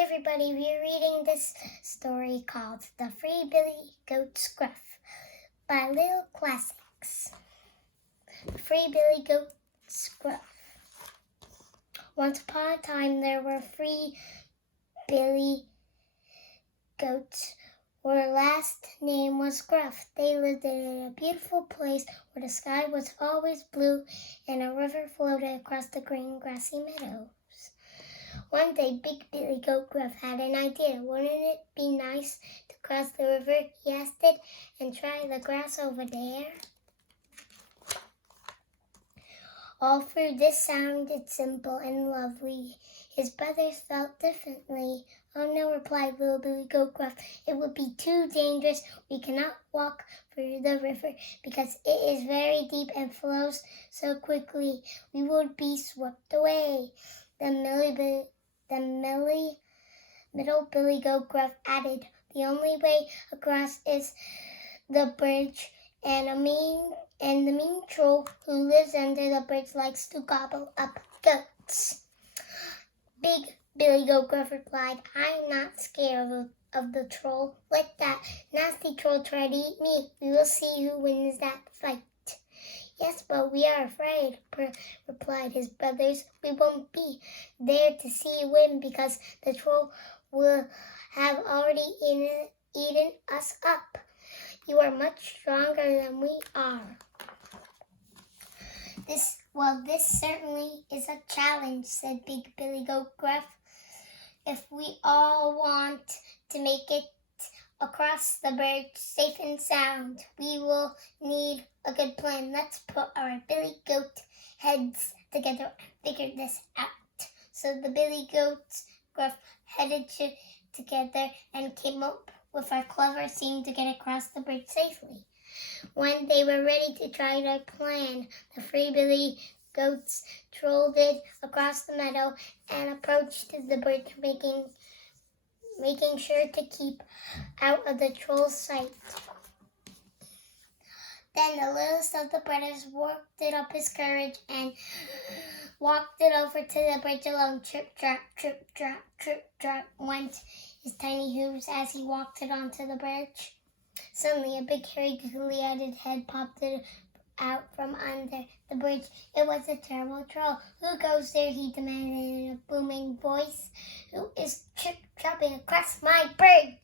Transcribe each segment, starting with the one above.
Everybody, we're reading this story called The Three Billy Goats Gruff by Little Classics. The Three Billy Goats Gruff. Once upon a time, there were three Billy goats. Their last name was Gruff. They lived in a beautiful place where the sky was always blue and a river floated across the green grassy meadows. One day, Big Billy Goat Gruff had an idea. Wouldn't it be nice to cross the river, he asked it, and try the grass over there? All through this sounded simple and lovely. His brothers felt differently. Oh no, replied little Billy Goat Gruff. It would be too dangerous. We cannot walk through the river because it is very deep and flows so quickly. We would be swept away. Middle Billy Goat Gruff added, the only way across is the bridge, and the mean troll who lives under the bridge likes to gobble up goats. Big Billy Goat Gruff replied, I'm not scared of the troll. Let that nasty troll try to eat me. We will see who wins that fight. Yes, but we are afraid, replied his brothers. We won't be there to see you win because the troll will have already eaten us up. You are much stronger than we are. This certainly is a challenge, said Big Billy Goat Gruff. If we all want to make it across the bridge safe and sound, we will need a good plan. Let's put our Billy Goat heads together and figure this out. So the Billy Goats Gruff headed together and came up with a clever scheme to get across the bridge safely. When they were ready to try their plan, the three Billy Goats trolled across the meadow and approached the bridge, making sure to keep out of the troll's sight. Then the littlest of the brothers worked up his courage and walked it over to the bridge alone. Trip, trap, trip, trap, went his tiny hooves as he walked it onto the bridge. Suddenly, a big, hairy, googly-eyed head popped out from under the bridge. It was a terrible troll. Who goes there? He demanded in a booming voice. Who is trip-trapping across my bridge?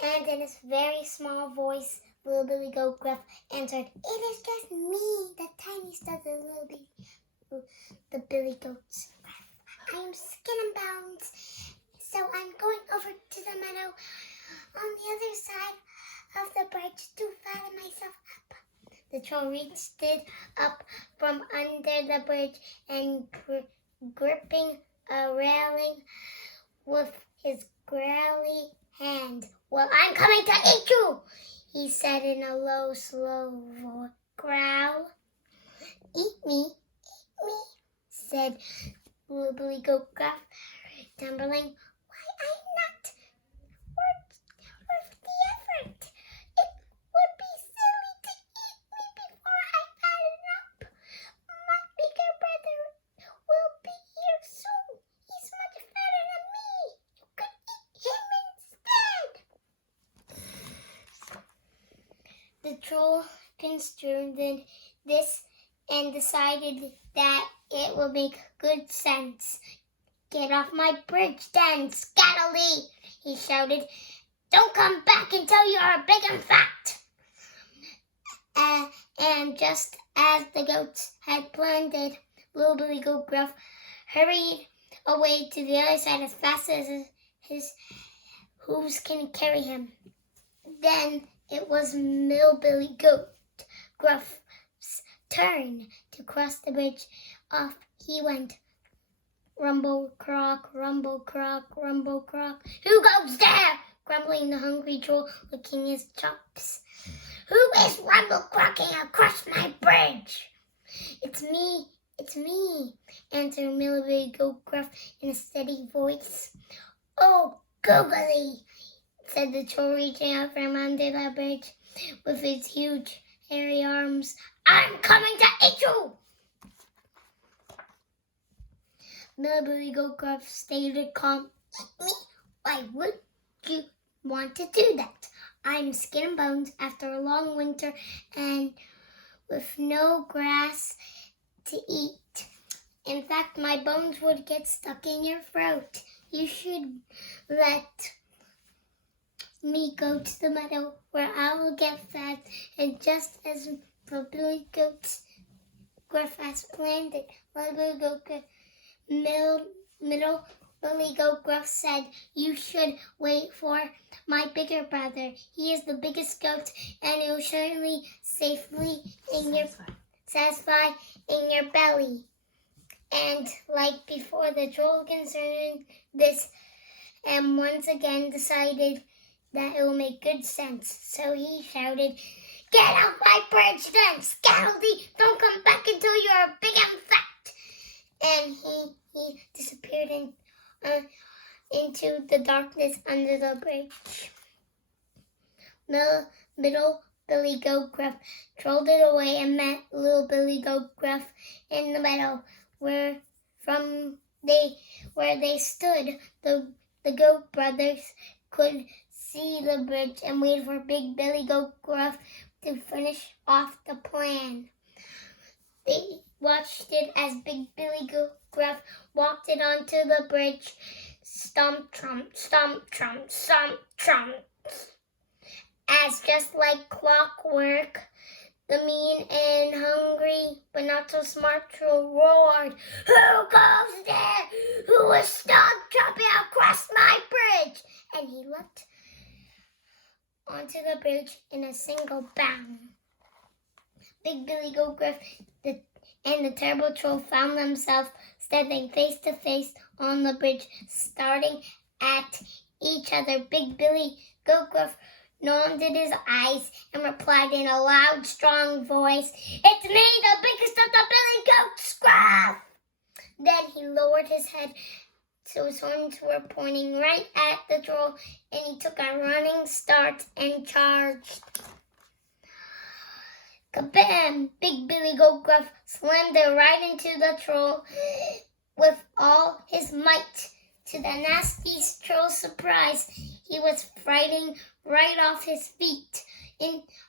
And in his very small voice, little Billy Goat Gruff answered, it is just me, the tiniest of the Billy Goats. I'm skin and bones, so I'm going over to the meadow on the other side of the bridge to fatten myself up. The troll reached it up from under the bridge and gripping a railing with his growly hand. Well, I'm coming to eat you, he said in a low, slow growl. Eat me, said little Billy Goat Gruff, tumbling. Why, I'm not worth the effort. It would be silly to eat me before I fatten up. My bigger brother will be here soon. He's much fatter than me. You could eat him instead. The troll considered this and decided that it would make good sense. Get off my bridge then, scattily, he shouted. Don't come back until you are big and fat. And just as the goats had planned it, little Billy Goat Gruff hurried away to the other side as fast as his hooves can carry him. Then it was Middle Billy Goat Gruff's turn to cross the bridge. Off he went. Rumble, crock, rumble, crock, rumble, crock. Who goes there? Grumbling the hungry troll, licking his chops. Who is rumble crocking across my bridge? It's me, answered Middle Billy Goat Gruff in a steady voice. Oh, googly, said the troll, reaching out from under the bridge with his huge, hairy arms. I'm coming to eat you! Billy Goat Gruff stated calmly, "Why would you want to do that? I'm skin and bones after a long winter and with no grass to eat. In fact, my bones would get stuck in your throat. You should let me go to the meadow where I will get fed." And just as the Billy Goat Gruff has planned it, Middle Billy Goat Gruff said, "You should wait for my bigger brother. He is the biggest goat, and he'll surely satisfy in your belly." And like before, the troll considered this and once again decided that it will make good sense. So he shouted, "Get off my bridge then, Scaldy! Don't come back until you're big and fat!" And he disappeared into the darkness under the bridge. Middle Billy Goat Gruff trolled it away and met little Billy Goat Gruff in the meadow where they stood. The goat brothers could see the bridge and waited for Big Billy Goat Gruff to finish off the plan. They watched it as Big Billy Goat Gruff walked it onto the bridge. Stomp, trump, stomp, trump, stomp, trump. As just like clockwork, the mean and hungry, but not so smart troll roared, "Who goes there? Who is stuck jumping across my bridge?" And he leapt onto the bridge in a single bound. Big Billy Goat Gruff and the terrible troll found themselves standing face to face on the bridge, staring at each other. Big Billy Goat Gruff nodded his eyes and replied in a loud, strong voice, "It's me, the biggest of the Billy Goats, Gruff!" Then he lowered his head so his horns were pointing right at the troll, and he took a running start and charged. Kabam! Big Billy Goat Gruff slammed it right into the troll with all his might. To the nasty troll's surprise, he was frightened right off his feet,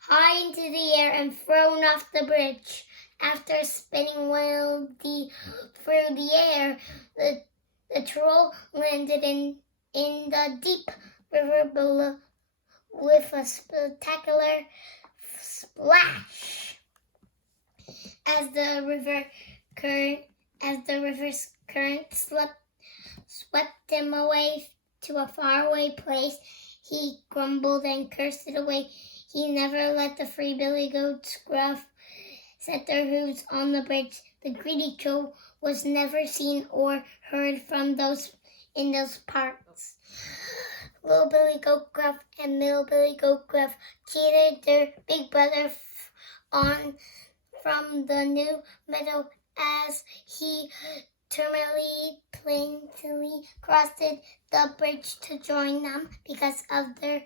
high into the air and thrown off the bridge. After spinning wildly through the air, the troll landed in the deep river below with a spectacular splash. As the river's current swept him away to a faraway place, he grumbled and cursed it away. He never let the three Billy Goats Gruff set their hooves on the bridge. The greedy troll was never seen or heard from in those parts. Little Billy Goat Gruff and Middle Billy Goat Gruff cheated their big brother on from the new meadow as he plainly crossed the bridge to join them. Because of their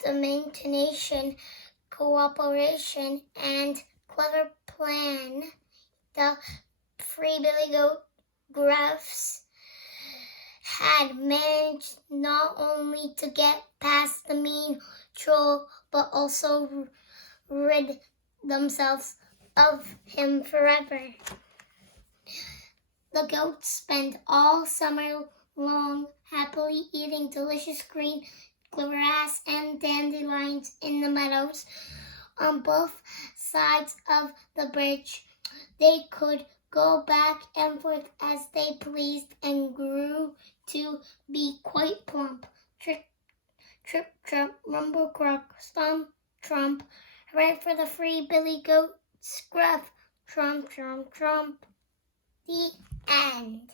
determination, cooperation, and clever plan, the three Billy Goat Gruffs had managed not only to get past the mean troll, but also rid themselves of him forever. The goats spent all summer long happily eating delicious green grass and dandelions in the meadows on both sides of the bridge. They could go back and forth as they pleased and grew to be quite plump. Trip, trip, trump, rumble, croak, stomp, trump. Hooray for the three Billy Goats Gruff. Trump, trump, trump. The end.